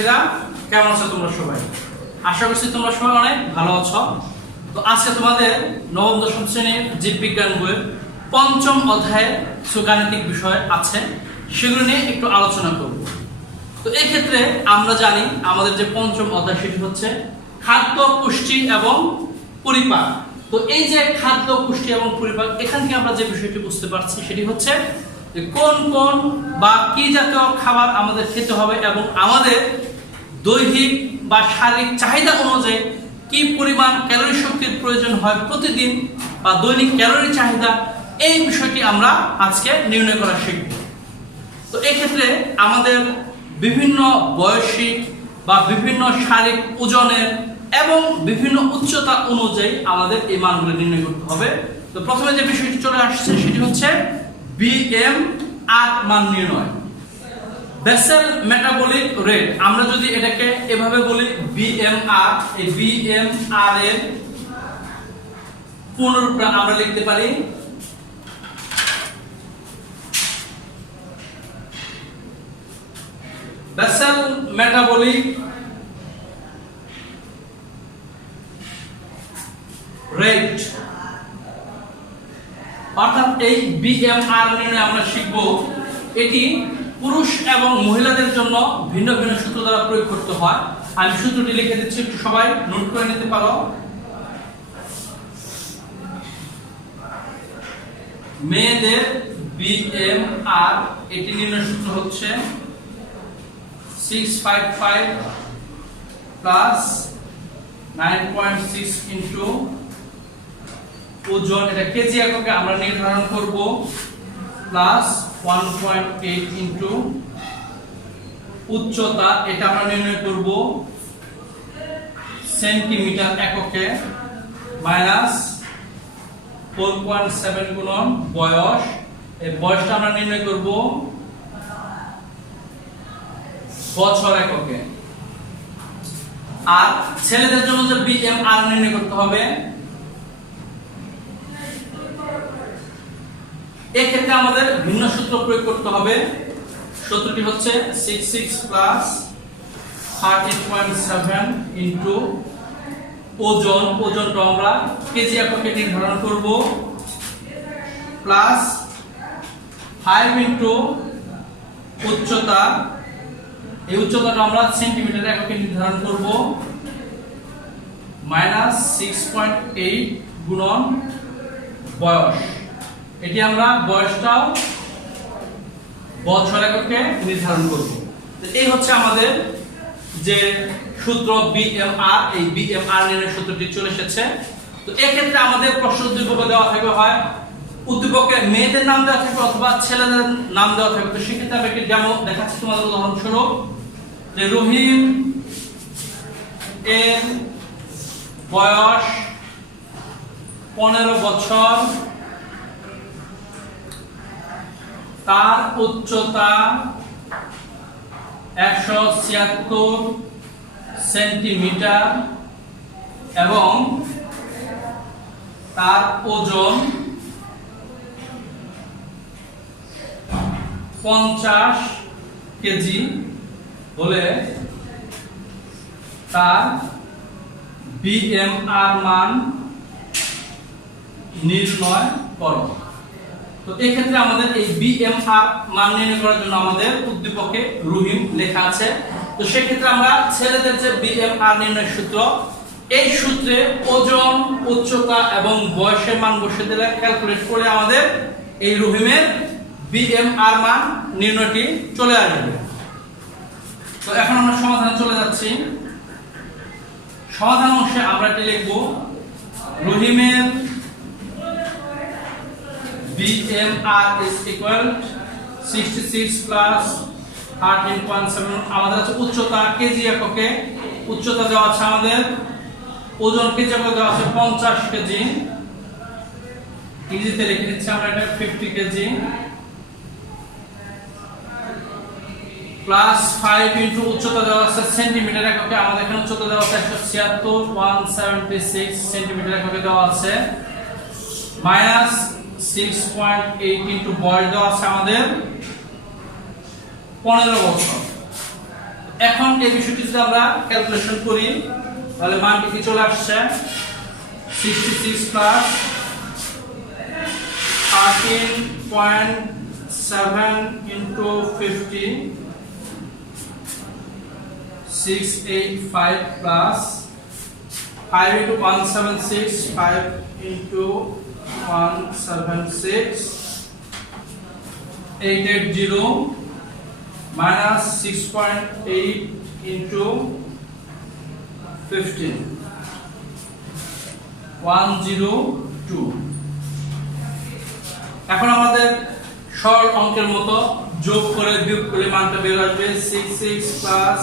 শিক্ষার্থীরা, কেমন আছো তোমরা সবাই? আশা করছি তোমরা সবাই অনেক ভালো আছো। তো আজকে তোমাদের নবম দশম শ্রেণীর জীববিজ্ঞান বইয়ের পঞ্চম অধ্যায়ে কিছু গাণিতিক বিষয় আছে, সেগুলো নিয়ে একটু আলোচনা করব। তো এই ক্ষেত্রে আমরা জানি আমাদের যে পঞ্চম অধ্যায় সেটি হচ্ছে খাদ্য, পুষ্টি এবং পরিপাক। তো এই যে খাদ্য, পুষ্টি এবং পরিপাক, এখান থেকে আমরা যে বিষয়টি বুঝতে পারছি সেটি হচ্ছে যে কোন কোন বা কি জাতীয় খাবার আমাদের খেতে হবে এবং আমাদের দৈহিক বা শারীরিক চাহিদা অনুযায়ী কি পরিমাণ ক্যালোরি শক্তির প্রয়োজন হয় প্রতিদিন বা দৈনিক ক্যালোরি চাহিদা, এই বিষয়টি আমরা আজকে নির্ণয় করা শিখব। তো এই ক্ষেত্রে আমাদের বিভিন্ন বয়সী বা বিভিন্ন শারীরিক ওজনের এবং বিভিন্ন উচ্চতা অনুযায়ী আমাদের এই মানগুলো নির্ণয় করতে হবে। তো প্রথমে যে বিষয়টি চলে আসছে সেটি হচ্ছে বিএমআর মান নির্ণয়, বেসেল মেটাবলিক রেট। আমরা যদি এটাকে এভাবে বলি বিএমআর, এই বিএমআর এর পূর্ণরূপটা আমরা লিখতে পারি বেসেল মেটাবলিক রেট। অর্থাৎ এই বিএমআর নির্ণয় আমরা শিখব, এটি পুরুষ এবং মহিলাদের জন্য ভিন্ন ভিন্ন সূত্র দ্বারা প্রয়োগ করতে হয়। আমি সূত্রটি লিখে দিচ্ছি, একটু সবাই নোট করে নিতে পারো। মেয়েদের বিএমআর এটি নির্ণয় সূত্র হচ্ছে 655 প্লাস 9.6 ইনটু ওজন, এটা কেজি এককে আমরা নির্ধারণ করব, প্লাস 1.8 ইনটু উচ্চতা, এটা আমরা নির্ণয় করব সেন্টিমিটার এককে, মাইনাস 4.7 গুণন বয়স, এই বয়সটা আমরা নির্ণয় করব বছর এককে। আর ছেলেদের জন্য যে বিএমআর নির্ণয় করতে হবে, এই ক্ষেত্রে আমাদের ভিন্ন সূত্র প্রয়োগ করতে হবে। সূত্রটি হচ্ছে 66 প্লাস 13.7 ইনটু ওজন, ওজনটা আমরা কেজি এককে নির্ধারণ করব, প্লাস 5 ইনটু উচ্চতা, এই উচ্চতাটা আমরা সেন্টিমিটার এককে নির্ধারণ করব, মাইনাস 6.8 গুণন বয়স, এটি আমরা বয়সটাও বছর এককে নির্ধারণ করব। এই হচ্ছে আমাদের যে সূত্র বিএমআর, এই বিএমআর নির্ণয়ের সূত্রটি চলে এসেছে। তো এই ক্ষেত্রে আমাদের প্রশ্ন উদ্দীপকে দেওয়া থাকবে, হয় উদ্দীপকে মেয়েদের নাম দেওয়া থাকবে অথবা ছেলেদের নাম দেওয়া থাকবে। তো সেক্ষেত্রে আমি একটি ডেমো দেখাচ্ছি তোমাদের। উদাহরণস্বরূপ, যে রহিম এর বয়স 15 বছর, তার উচ্চতা 176 সেন্টিমিটার এবং তার ওজন 50 কেজি হলে তার বিএমআর মান নির্ণয় করো। তো এই ক্ষেত্রে আমাদের এই বিএমআর মান নির্ণয় করার জন্য আমাদের উদ্দীপকে রহিম লেখা আছে। তো সেই ক্ষেত্রে আমরা ছেলেদের যে বিএমআর নির্ণয় সূত্র, এই সূত্রে ওজন, উচ্চতা এবং বয়সের মান বসিয়ে দিলে ক্যালকুলেট করে আমাদের এই রহিমের বিএমআর মান নির্ণয়টি চলে আসবে। তো এখন আমরা সমাধানে চলে যাচ্ছি। সমাধান অংশে আমরা এটি লিখব, রহিমের BMR is equal 66 plus 13.7, আমাদের আছে উচ্চতা কেজি এককে, উচ্চতা দেওয়া আছে আমাদের, ওজন কেজি এককে দেওয়া আছে 50 কেজি, কেজিতে লিখে দিচ্ছি আমরা এটা 50 কেজি, প্লাস 5 ইনটু উচ্চতা দেওয়া আছে সেন্টিমিটার এককে, আমাদের এখানে উচ্চতা দেওয়া আছে 176 সেন্টিমিটার এককে দেওয়া আছে, মাইনাস 6.8 ইনটু বয়স দেওয়া আছে আমাদের 15 বছর। এখন এই বিষয়টি যদি আমরা ক্যালকুলেশন করি তাহলে মানটি কি চলে আসছে 66 plus 13.7 into 50 685 plus 5 into 176 5 into 176 880 minus 6.8 into 15 102 এখন আমাদের সরল অঙ্কের মতো যোগ করে বিয়োগ করলে মানটা বের আসবে 66 plus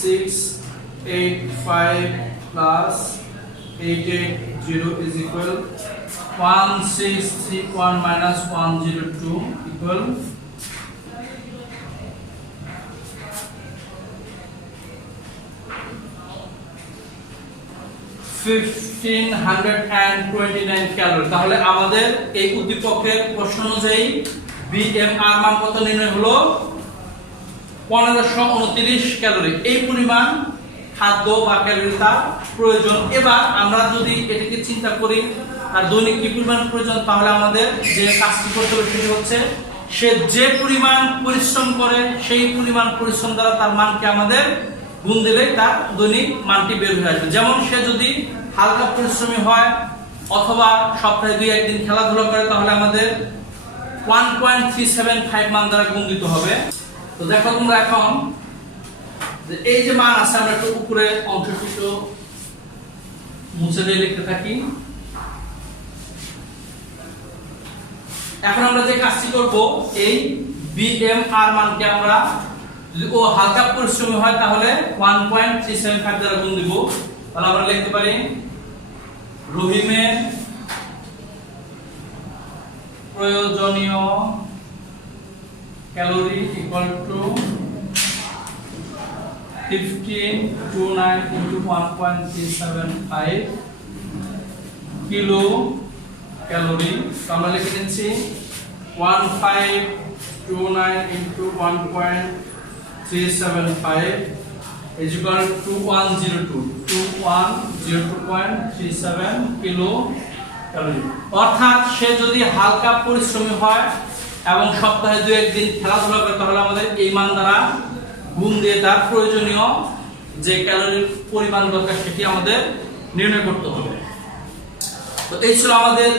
685 plus 880 is equal 1631 minus 102 equal 1529 calorie. তাহলে আমাদের এই উদ্দীপকের প্রশ্ন অনুযায়ী বিএমআর মান কত নির্ণয় হলো 1529 ক্যালোরি। এই পরিমাণ খাদ্য বা ক্যালোরি তার প্রয়োজন। এবার আমরা যদি এটাকে চিন্তা করি আর দৈনিক কি পরিমাণ প্রয়োজন, তাহলে আমাদের যে কাজটি করতে হবে সেটি হচ্ছে সে যে পরিমাণ পরিশ্রম করে সেই পরিমাণ পরিশ্রম দ্বারা তার মানকে আমাদের গুণ দিলে তার দৈনিক মানটি বের হয়ে আসবে। যেমন সে যদি হালকা পরিশ্রমী হয় অথবা সপ্তাহে 2-1 দিন খেলাধুলা করে তাহলে আমাদের 1.375 মান দ্বারা গুণ দিতে হবে। তো দেখো তোমরা এখন যে এই যে মান আছে আমরা একটু উপরে অংশটি একটু মুছে দিয়ে লিখতে থাকি। এখন আমরা যে কাজটি করব এই বিএমআর মানকে আমরা যদি ও হালকা পরিশ্রমী হয় তাহলে 1.375 দ্বারা গুণ দিব। তাহলে আমরা লিখতে পারি রহিমের প্রয়োজনীয় calorie equal to 1529 into 1.375 kilo calorie. তো আমরা লিখে দিচ্ছি 1529 into 1.375 is equal to 2102.37 kilo calorie. অর্থাৎ সে যদি হালকা পরিশ্রমী হয় এবং সপ্তাহে 2-1 দিন খেলাধুলা করে তাহলে আমাদের এই মান দ্বারা গুণ দিয়ে তার প্রয়োজনীয় যে ক্যালোরির পরিমাণ দরকার সেটি আমাদের নির্ণয় করতে হবে। তো এই ছিল আমাদের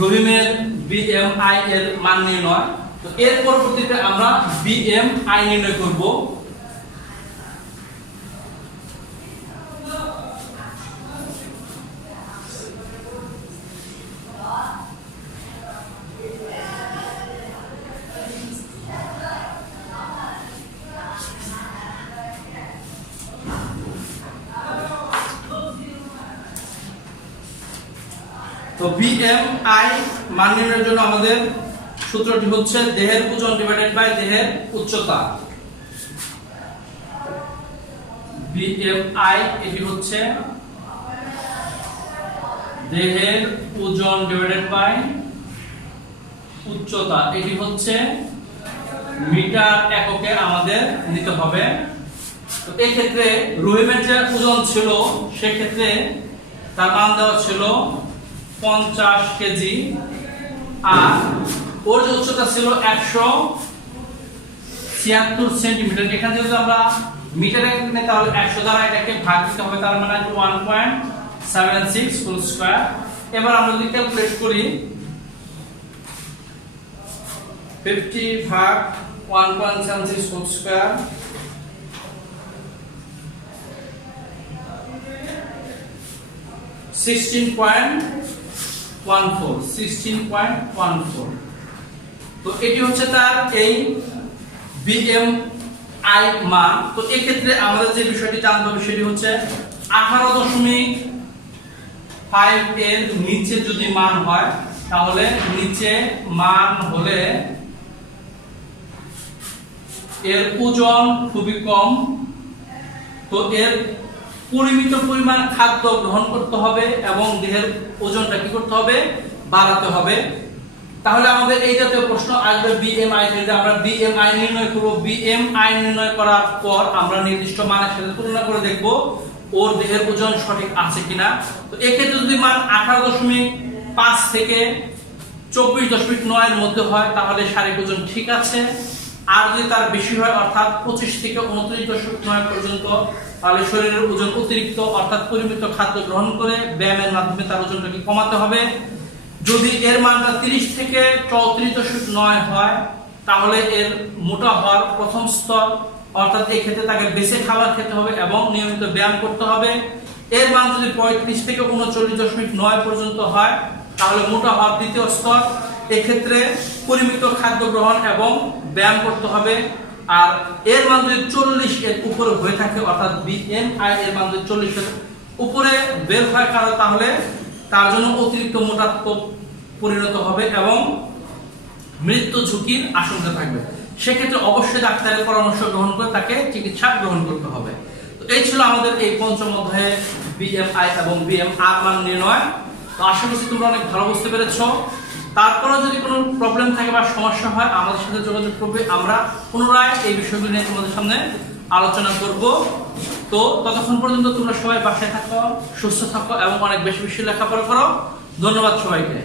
রহিমের বিএমআই এর মান নির্ণয়। তো এর পরবর্তীতে আমরা বিএমআই নির্ণয় করব। তো বিএমআই মান নির্ণয়ের জন্য আমাদের সূত্রটি হচ্ছে দেহের ওজন ডিভাইডেড বাই দেহের উচ্চতা। বিএমআই এটি হচ্ছে দেহের ওজন ডিভাইডেড বাই উচ্চতা। এটি হচ্ছে মিটার এককে আমাদের নিতে হবে। তো এই ক্ষেত্রে রহিমের যে ওজন ছিল সেক্ষেত্রে তার মান দেওয়া ছিল 50 কেজি আর ওর যে উচ্চতা ছিল 176 সেন্টিমিটার। এখানে যদি আমরা মিটারে নিই তাহলে 100 দ্বারা এটাকে ভাগ দিতে হবে, তার মানে 1.76 হোল স্কয়ার। এবার আমরা যদি ক্যালকুলেট করি 50 ভাগ 1.76 হোল স্কয়ার (16.14) তো এটি হচ্ছে তার এই বিএমআই মান। তো এই ক্ষেত্রে আমাদের যে বিষয়টি জানতে হবে সেটি হচ্ছে 18.5 এর নিচে যদি মান হয় তাহলে নিচে মান হলে এর ওজন খুবই কম। তো এর পরিমিত পরিমাণ খাদ্য গ্রহণ করতে হবে এবং দেহের ওজনটা কি করতে হবে, বাড়াতে হবে। তাহলে আমাদের এই জাতীয় প্রশ্ন আসবে বিএমআই থেকে। আমরা বিএমআই নির্ণয় করব। বিএমআই নির্ণয় করার পর আমরা নির্দিষ্ট মানের সাথে তুলনা করে দেখব ওর দেহের ওজন সঠিক আছে কিনা। তো এক্ষেত্রে যদি মান 18.5 থেকে 24.9 এর মধ্যে হয় তাহলে শারীরিক ওজন ঠিক আছে। আর যদি তার বেশি হয় অর্থাৎ 25 থেকে 29.9 পর্যন্ত তাহলে শরীরের ওজন অতিরিক্ত অর্থাৎ পরিমিত খাদ্য গ্রহণ করে ব্যায়ামের মাধ্যমে তার ওজনটাকে কমাতে হবে। যদি এর মানটা 30 থেকে 34.9 হয় তাহলে এর মোটা হওয়ার প্রথম স্তর অর্থাৎ এই ক্ষেত্রে তাকে বেশি খাবার খেতে হবে এবং নিয়মিত ব্যায়াম করতে হবে। এর মান যদি 35 থেকে 39.9 পর্যন্ত হয় তাহলে মোটা হওয়ার দ্বিতীয় স্তর। এক্ষেত্রে পরিমিত খাদ্য গ্রহণ এবং ব্যায়াম করতে হবে। আর এর মান যদি 40 এর উপরে হয়ে থাকে অর্থাৎ বিএমআই এর মান যদি 40 এর উপরে বের হয় কারো তাহলে তার জন্য অতিরিক্ত মোটাত্ব পরিণত হবে এবং মৃত্যু ঝুঁকির আশঙ্কা থাকবে। সেক্ষেত্রে অবশ্যই ডাক্তারের পরামর্শ গ্রহণ করে তাকে চিকিৎসা গ্রহণ করতে হবে। তো এই ছিল আমাদের এই পঞ্চম অধ্যায়ে বিএমআই এবং বিএমআর মান নির্ণয়। তো আশা করছি তোমরা অনেক ভালো বুঝতে পেরেছো। তারপরে যদি কোনো প্রবলেম থাকে বা সমস্যা হয় আমাদের সাথে যোগাযোগ করবে। আমরা পুনরায় এই বিষয়গুলো নিয়ে তোমাদের সামনে আলোচনা করব। তো ততক্ষণ পর্যন্ত তোমরা সবাই বাসায় থাকো, সুস্থ থাকো এবং অনেক বেশি বেশি লেখাপড়া করো। ধন্যবাদ সবাইকে।